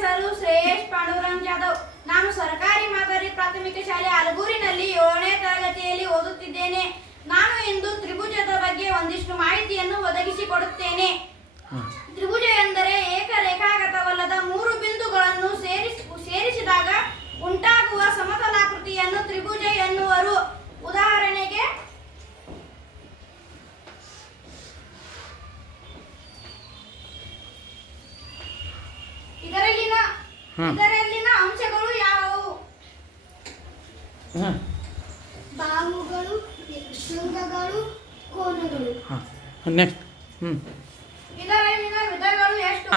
ಹೆಸರು ಶ್ರೇಯಸ್ ಪಾಂಡುರಂಗ್ ಜಾಧವ್ ನಾನು ಸರ್ಕಾರಿ ಮಾದರಿ ಪ್ರಾಥಮಿಕ ಶಾಲೆ ಅಲಗೂರಿನಲ್ಲಿ ಇದರಲ್ಲಿನ ಅಂಶಗಳು ಯಾವುವು? ಬಾಹುಗಳು ಶೃಂಗಗಳು ಕೋನಗಳು. ಹಾಂ. ನೆಕ್ಸ್ಟ್ ಹ್ಞೂ ಇದರಲ್ಲಿನ ವಿಧಗಳು ಎಷ್ಟು?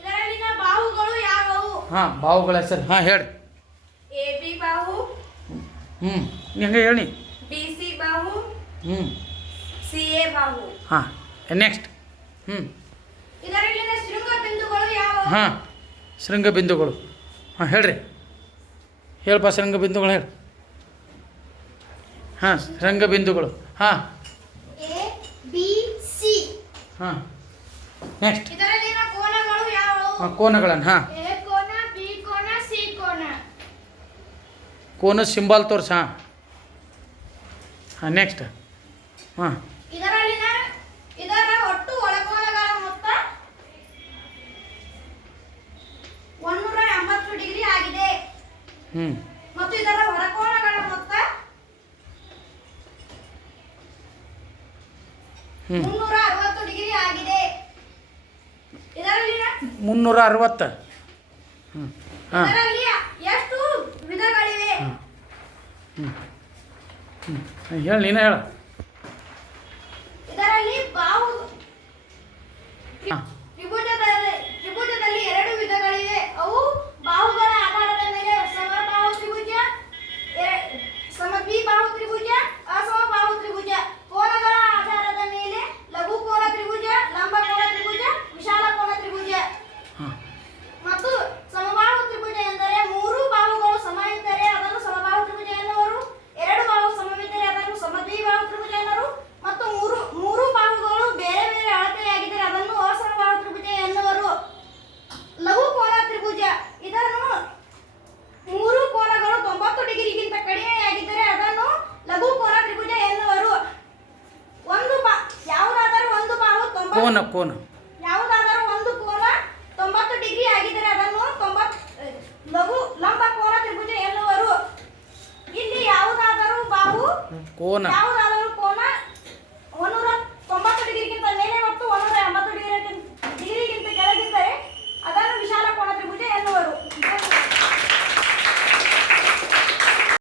ಇದರಲ್ಲಿನ ಬಾಹುಗಳು ಯಾವುವು? ಹಾಂ ಬಾಹುಗಳ ಹೆಸರು. ಹಾಂ ಹೇಳಿ. ಎ ಬಿ ಬಾಹು ಹ್ಞೂ ಹೆಂಗೆ ಹೇಳಿ? ಬಿ ಸಿ ಬಾಹು ಹ್ಞೂ ಸಿ ಎ ಬಾಹು. ಹಾಂ ನೆಕ್ಸ್ಟ್ ಹ್ಞೂ ಇದರಲ್ಲಿನ ಶೃಂಗ ಬಿಂದುಗಳು ಯಾವುವು? ಹಾಂ. ಶೃಂಗ ಬಿಂದುಗಳು ಹಾಂ ಹೇಳ್ರಿ. ಹೇಳಪ್ಪ ಶೃಂಗ ಬಿಂದುಗಳು ಹೇಳಿ. ಹಾಂ ಶೃಂಗಬಿಂದುಗಳು. ಹಾಂ. A B C. ಹಾಂ. ನೆಕ್ಸ್ಟ್ ಹಾಂ ಕೋನಗಳನ್ನು ಹಾಂ. ಕೋನ ಸಿಂಬಲ್ ತೋರ್ಸಿ ಹಾಂ. ಹಾಂ ನೆಕ್ಸ್ಟ್ ಹಾಂ. ಮತ್ತು ಇದರ ಹೊರಕೋನಗಳ ಮೊತ್ತ ಹ್ಞೂ ಮುನ್ನೂರ ಅರವತ್ತು ಡಿಗ್ರಿ ಆಗಿದೆ. ಇದರಲ್ಲಿನ ಮುನ್ನೂರ ಅರವತ್ತು ಹ್ಞೂ ಹಾಂ. ಇದರಲ್ಲಿ ಎಷ್ಟು ವಿಧಗಳಿವೆ? ಹ್ಞೂ ಹೇಳಿ ನೀನು ಹೇಳು. ಇದರಲ್ಲಿ ಬಾಹು ಹಾಂ ತ್ರಿಭುಜದಲ್ಲಿ ತ್ರಿಭುಜದಲ್ಲಿ ಎರಡು ವಿಧಗಳಿವೆ ಅವು ಬಾಹುಗಳ ಆಧಾರದ ಮೇಲೆ ಸಮಬಾಹು ತ್ರಿಭುಜ ಎರ- ಸಮದ್ವಿಬಾಹು ತ್ರಿಭುಜ ಅಸಮಬಾಹು ತ್ರಿಭುಜ ಕೋನಗಳ ಆಧಾರದ ಮೇಲೆ ಲಘು ಕೋನ ತ್ರಿಭುಜ ಲಂಬ ಕೋನ ತ್ರಿಭುಜ ವಿಶಾಲ ಕೋನ ತ್ರಿಭುಜ ಹಾಂ ಮತ್ತು ಸಮಬಾಹು ತ್ರಿಭುಜ ಎಂದರೆ ಮೂರು ಬಾಹುಗಳು ಸಮ ಇದ್ದರೆ ಅದನ್ನು ಸಮಬಾಹು ತ್ರಿಭುಜ ಎನ್ನುವರು ಎರಡು ಬಾಹು ಸಮವಿದ್ದರೆ ಅದನ್ನು ಸಮದ್ವಿಬಾಹು ತ್ರಿಭುಜ ಎನ್ನುವರು ಮತ್ತು ಮೂರು ಮೂರು ಬಾಹುಗಳು ಬೇರೆ ಬೇರೆ ಅಳತೆಯಾಗಿದ್ದರೆ ಅದನ್ನು ಅಸಮಬಾಹು ತ್ರಿಭುಜ ಎನ್ನುವರು ಲಘು ಕೋನ ತ್ರಿಭುಜ ಇದನ್ನು ಮೂರು ಕೋನಗಳು ತೊಂಬತ್ತು ಡಿಗ್ರಿಗಿಂತ ಕಡಿಮೆಯಾಗಿದ್ದರೆ ಅದನ್ನು ಲಘು ಕೋನ ತ್ರಿಭುಜ ಎನ್ನುವರು ಒಂದು ಬಾ ಯಾವುದಾದರೂ ಒಂದು ಬಾಹು ತೊಂಬತ್ತು ಕೋನ ಕೋನ. ಯಾವುದಾದರೂ ಒಂದು ಕೋನ ತೊಂಬತ್ತು ಡಿಗ್ರಿ ಆಗಿದ್ದರೆ ಅದನ್ನು ತೊಂಬತ್ತು ಲಘು ಲಂಬ ಕೋನ ತ್ರಿಭುಜ ಎನ್ನುವರು. ಇಲ್ಲಿ ಯಾವುದಾದರೂ ಬಾಹು ಕೋನ.